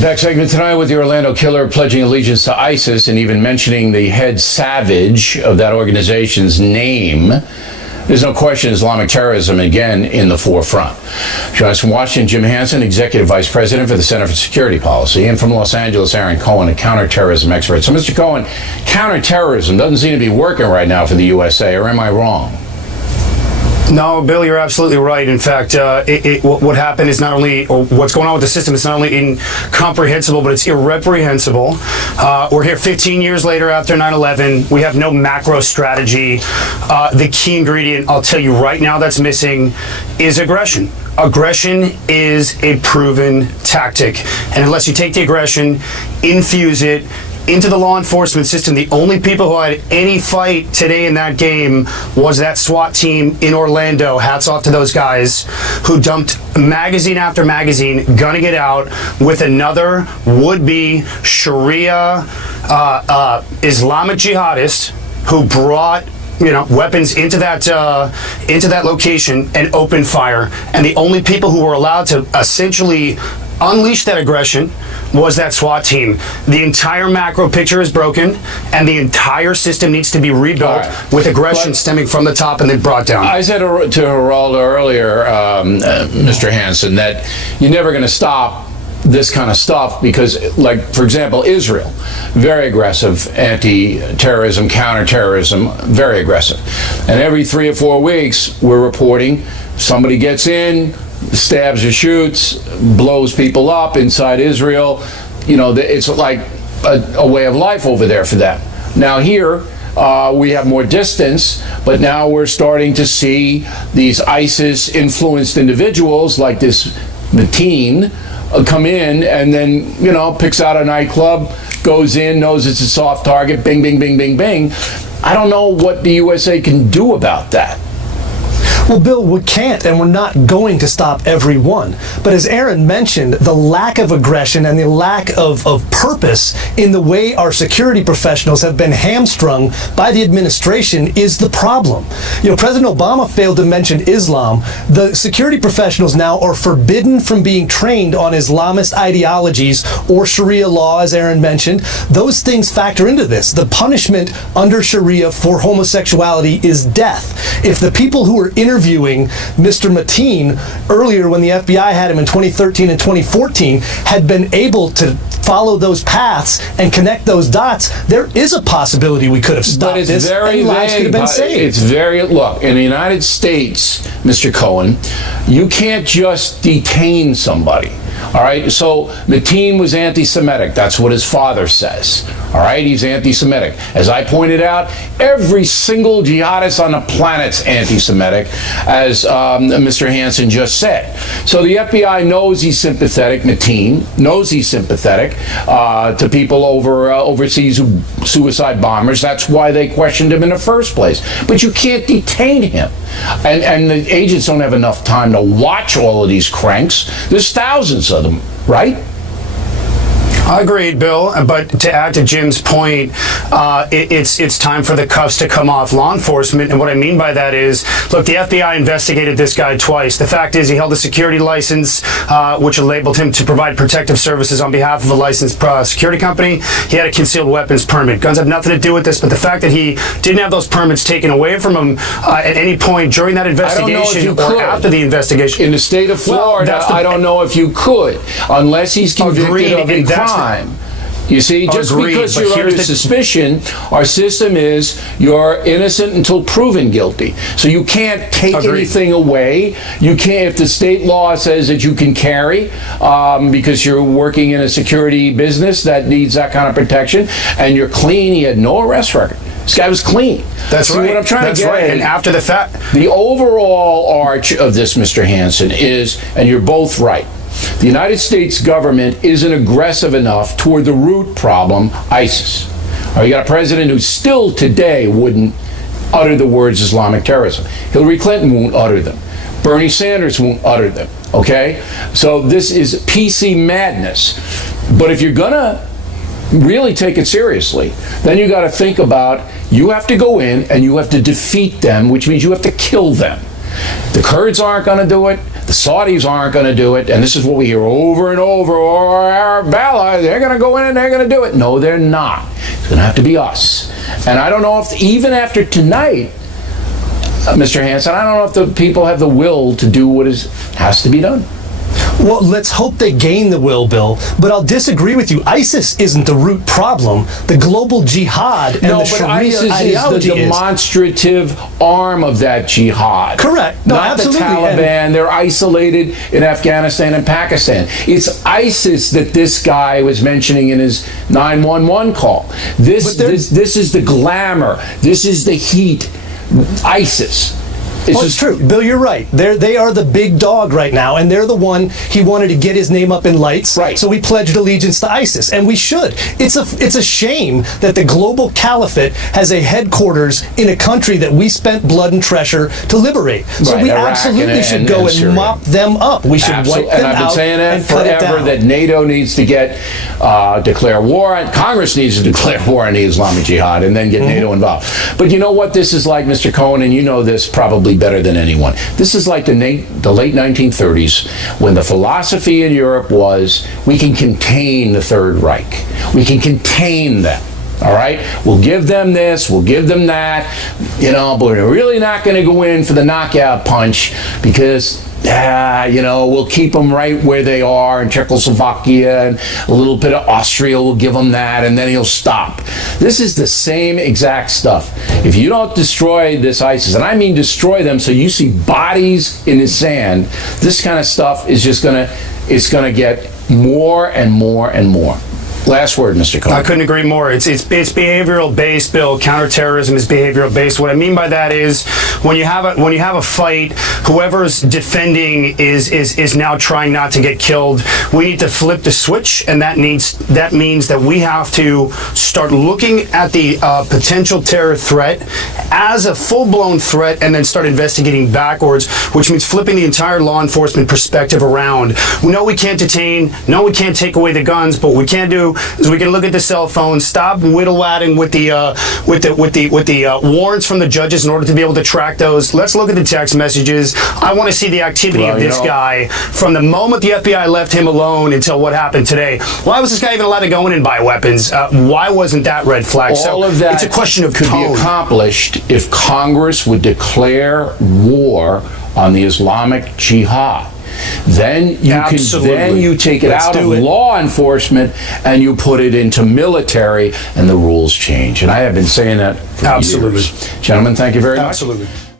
Back segment tonight with the Orlando killer pledging allegiance to ISIS and even mentioning the head savage of that organization's name. There's no question Islamic terrorism again in the forefront. Joining us from Washington, Jim Hanson, Executive Vice President for the Center for Security Policy, and from Los Angeles, Aaron Cohen, a counterterrorism expert. So, Mr. Cohen, counterterrorism doesn't seem to be working right now for the USA, or am I wrong? No, Bill, you're absolutely right. In fact, what happened is not only, or what's going on with the system is not only incomprehensible, but it's irreprehensible. We're here 15 years later after 9/11. We have no macro strategy. The key ingredient, I'll tell you right now, that's missing is aggression. Aggression is a proven tactic. And unless you take the aggression, infuse it into the law enforcement system, the only people who had any fight today in that game was that SWAT team in Orlando. Hats off to those guys who dumped magazine after magazine, gunning it out with another would-be Sharia Islamic jihadist who brought weapons into that location and opened fire. And the only people who were allowed to essentially unleash that aggression was that SWAT team. The entire macro picture is broken, and the entire system needs to be rebuilt with aggression stemming from the top and then brought down. I said to Geraldo earlier, Mr. Hanson, that you're never going to stop this kind of stuff because, like, for example, Israel, very aggressive anti-terrorism, counterterrorism, very aggressive. And every 3 or 4 weeks, we're reporting somebody gets in, stabs or shoots, blows people up inside Israel. It's like a way of life over there for them. Now here, we have more distance, but now we're starting to see these ISIS-influenced individuals like this Mateen come in and then, picks out a nightclub, goes in, knows it's a soft target, bing, bing, bing, bing, bing. I don't know what the USA can do about that. Well, Bill, we can't and we're not going to stop everyone. But as Aaron mentioned, the lack of aggression and the lack of purpose in the way our security professionals have been hamstrung by the administration is the problem. President Obama failed to mention Islam. The security professionals now are forbidden from being trained on Islamist ideologies or Sharia law, as Aaron mentioned. Those things factor into this. The punishment under Sharia for homosexuality is death. If the people who are interviewing Mr. Mateen earlier when the FBI had him in 2013 and 2014 had been able to follow those paths and connect those dots, there is a possibility we could have stopped this and lives could have been saved. Look, in the United States, Mr. Cohen, you can't just detain somebody. All right, so Mateen was anti-Semitic. That's what his father says. All right, he's anti-Semitic. As I pointed out, every single jihadist on the planet's anti-Semitic, as Mr. Hanson just said. So the FBI knows he's sympathetic, Mateen knows he's sympathetic to people overseas suicide bombers. That's why they questioned him in the first place. But you can't detain him. And the agents don't have enough time to watch all of these cranks. There's thousands of them, right? Agreed, Bill. But to add to Jim's point, it's time for the cuffs to come off law enforcement. And what I mean by that is, look, the FBI investigated this guy twice. The fact is he held a security license, which enabled him to provide protective services on behalf of a licensed security company. He had a concealed weapons permit. Guns have nothing to do with this, but the fact that he didn't have those permits taken away from him at any point during that investigation or after the investigation. In the state of Florida, I don't know if you could, unless he's convicted of a crime. You see, just because you're under suspicion, our system is you're innocent until proven guilty. So you can't take anything away. You can't, if the state law says that you can carry because you're working in a security business that needs that kind of protection, and you're clean. He had no arrest record. This guy was clean. That's right. What I'm trying to get at. And after the fact, the overall arch of this, Mr. Hanson, is, and you're both right, the United States government isn't aggressive enough toward the root problem, ISIS. You got a president who still today wouldn't utter the words Islamic terrorism. Hillary Clinton won't utter them. Bernie Sanders won't utter them. Okay? So this is PC madness. But if you're going to really take it seriously, then you got to think about, you have to go in and you have to defeat them, which means you have to kill them. The Kurds aren't going to do it. The Saudis aren't going to do it, and this is what we hear over and over, or our allies, they're going to go in and they're going to do it. No, they're not. It's going to have to be us. And I don't know if, even after tonight, Mr. Hanson, I don't know if the people have the will to do what has to be done. Well, let's hope they gain the will, Bill. But I'll disagree with you. ISIS isn't the root problem. The global jihad and the Sharia ISIS ideology is the demonstrative arm of that jihad. Correct. No, not absolutely. the Taliban. They're isolated in Afghanistan and Pakistan. It's ISIS that this guy was mentioning in his 911 call. This is the glamour. This is the heat. ISIS. It's true. Bill, you're right. They are the big dog right now, and they're the one he wanted to get his name up in lights. Right. So we pledged allegiance to ISIS, and we should. It's a shame that the global caliphate has a headquarters in a country that we spent blood and treasure to liberate. So we Iraq absolutely should go and Syria. mop them up. We should wipe them and I've been out saying that and cut it forever, down. that NATO needs to declare war, and Congress needs to declare war on the Islamic Jihad and then get NATO involved. But you know what this is like, Mr. Cohen, and you know this probably better than anyone. This is like the late 1930s, when the philosophy in Europe was, we can contain the Third Reich. We can contain them. All right? We'll give them this, we'll give them that, but we're really not going to go in for the knockout punch because we'll keep them right where they are in Czechoslovakia, and a little bit of Austria will give them that, and then he'll stop. This is the same exact stuff. If you don't destroy this ISIS, and I mean destroy them so you see bodies in the sand, this kind of stuff is just going to get more and more and more. Last word, Mr. Cohen. I couldn't agree more. It's behavioral based, Bill. Counterterrorism is behavioral based. What I mean by that is when you have a fight, whoever's defending is now trying not to get killed. We need to flip the switch, and that means that we have to start looking at the potential terror threat as a full-blown threat, and then start investigating backwards, which means flipping the entire law enforcement perspective around. We know we can't detain, no, we can't take away the guns, but what we can do is we can look at the cell phones, stop whittle-wadding with the warrants from the judges in order to be able to track those. Let's look at the text messages. I want to see the activity of this guy from the moment the FBI left him alone until what happened today. Why was this guy even allowed to go in and buy weapons? Why wasn't that red flag? All of that it's a question of could be accomplished if Congress would declare war on the Islamic Jihad. Then you take it out of law enforcement and you put it into military, and the rules change. And I have been saying that for years. Gentlemen, thank you very much. Absolutely.